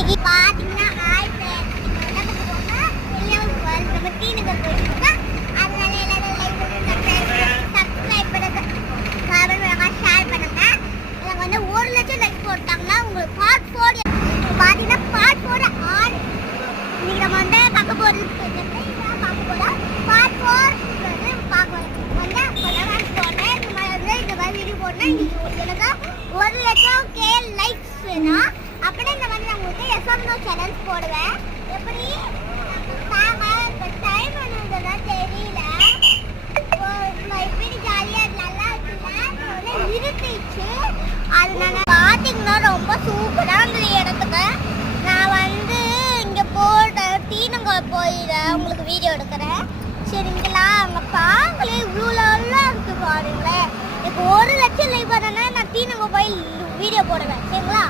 இன்னைக்கு பாத்தீங்கன்னா hi friends என்ன பண்ணுவோம்னா வெளியாவுக்கு வந்து நம்ம டீனுக்கு போயிட்டோம்னா அதனால எல்லாரும் லைக் சப்ஸ்கிரைப் பண்ணுங்க கமெண்ட் பண்ணுங்க ஷேர் பண்ணுங்க எனக்கு வந்து 1 லட்சம் லைக் போட்டாங்கன்னா உங்களுக்கு பார்ட் 4 பாத்தீங்கன்னா பார்ட் 4 ஆன் இன்னைக்கு நம்ம வந்து பார்க்க போறது பார்க்க போறோம் பார்ட் 4 வந்து பார்க்கலாம் வந்து கொலாபரேட் போடுறேன் இந்த மாதிரி வீடியோ போடுறேன் எனக்கு 1 லட்சம் கே லைக்ஸ் வேணும் அப்படியே இந்த மாதிரி நான் உங்களுக்கு எஸ்எம்னோ சேலஞ்ச் போடுவேன் எப்படி டைம் பண்ணுறதுதான் தெரியல எப்படி ஜாலியாக நல்லா இருக்குல்ல இருந்துச்சு அதனால பார்த்தீங்கன்னா ரொம்ப சூப்பராக இருந்தது இடத்துக்கு நான் வந்து இங்கே போட்ட டீனங்காய் போயிடுறேன் உங்களுக்கு வீடியோ எடுக்கிறேன் சரிங்களா அங்கே பாங்களே இவ்வளோ நல்லா இருக்கு பாருங்களேன் இப்போ 1 லட்சம் லைக் பண்ணனா நான் டீனங்காய் போய் வீடியோ போடுவேன் சரிங்களா